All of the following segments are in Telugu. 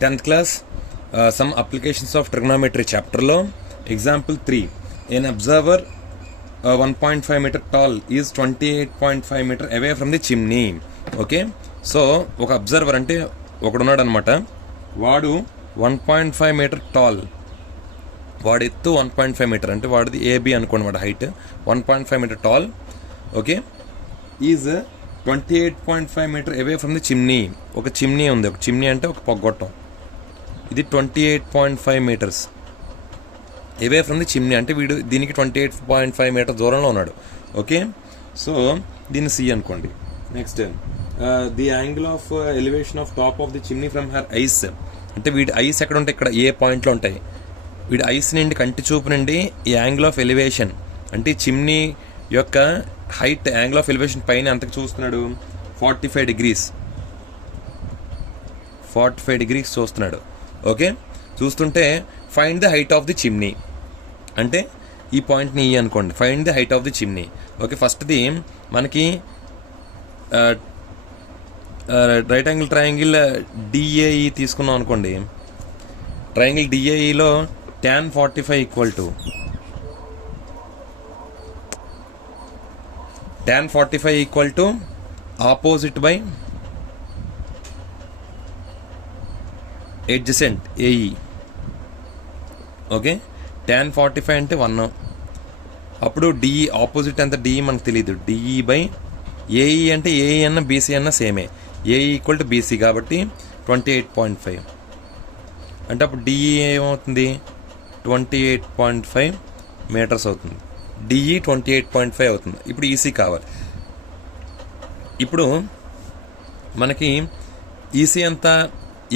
10th class some applications of trigonometry chapter lo example 3 an observer 1.5 meter tall is 28.5 meter away from the chimney. Okay, so ఒక అబ్జర్వర్ అంటే ఒకడున్నాడు అనమాట. వాడు 1.5 మీటర్ టాల్, వాడి ఎత్తు 1.5 మీటర్ అంటే వాడిది ఏబి అనుకోండి, వాడి height 1.5 meter tall. Okay, is 28.5 meter away from the chimney. ఒక చిమ్నీ ఉంది, ఒక చిమ్నీ అంటే ఒక పొగ్గొట్టం. ఇది 28.5 meters away from the chimney అంటే వీడు దీనికి 28.5 మీటర్ దూరంలో ఉన్నాడు. ఓకే, సో దీన్ని సి అనుకోండి. Next the angle of elevation of top of the chimney from her eyes అంటే వీడి ఐస్ ఎక్కడ ఉంటాయి, ఇక్కడ ఏ పాయింట్లో ఉంటాయి. వీడి ఐస్ నుండి కంటి చూపు నుండి ఈ యాంగిల్ ఆఫ్ ఎలివేషన్ అంటే చిమ్నీ యొక్క హైట్ యాంగిల్ ఆఫ్ ఎలివేషన్ పైన ఎంతకు చూస్తున్నాడు, 45 డిగ్రీస్ చూస్తున్నాడు. ఓకే, చూస్తుంటే find the height of the chimney అంటే ఈ పాయింట్ని ఈ అనుకోండి, find the height of the chimney. Okay, ఫస్ట్ది మనకి రైట్ యాంగిల్ ట్రయాంగిల్ డిఏఈ తీసుకున్నాం అనుకోండి. ట్రయాంగిల్ డిఏఈలో tan 45 equal to tan 45 equal to opposite by adjacent AE. Okay, tan 45 అంటే 1. అప్పుడు డిఈ ఆపోజిట్ ఎంత, డిఈ మనకు తెలియదు. డిఈ బై ఏఈ అంటే ఏఈ అన్న బీసీ అన్న సేమే. ఏఈ ఈక్వల్ టు బీసీ కాబట్టి 28.5 అంటే అప్పుడు డిఈ ఏమవుతుంది, 28.5 మీటర్స్ అవుతుంది. డిఈ 28.5 అవుతుంది. ఇప్పుడు ఈసీ కావాలి. ఇప్పుడు మనకి ఈసీ అంతా,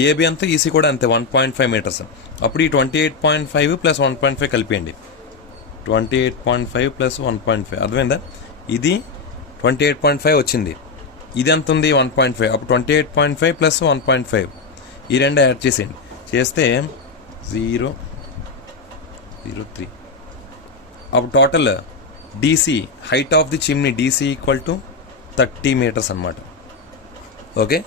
ఏబి అంతా, ఈసీ కూడా అంతే 1.5 మీటర్స్. అప్పుడు ఈ 28.5 ప్లస్ 1.5 కలిపేయండి. 28.5 ప్లస్ 1.5 అర్థమైందా? ఇది 28.5 వచ్చింది. ఇది ఎంత ఉంది, 1.5. అప్పుడు 28.5 ప్లస్ 1.5 ఈ రెండు యాడ్ చేసేయండి. చేస్తే 0.03. అప్పుడు total DC height of the chimney DC equal to 30 meters అన్నమాట. ఓకే.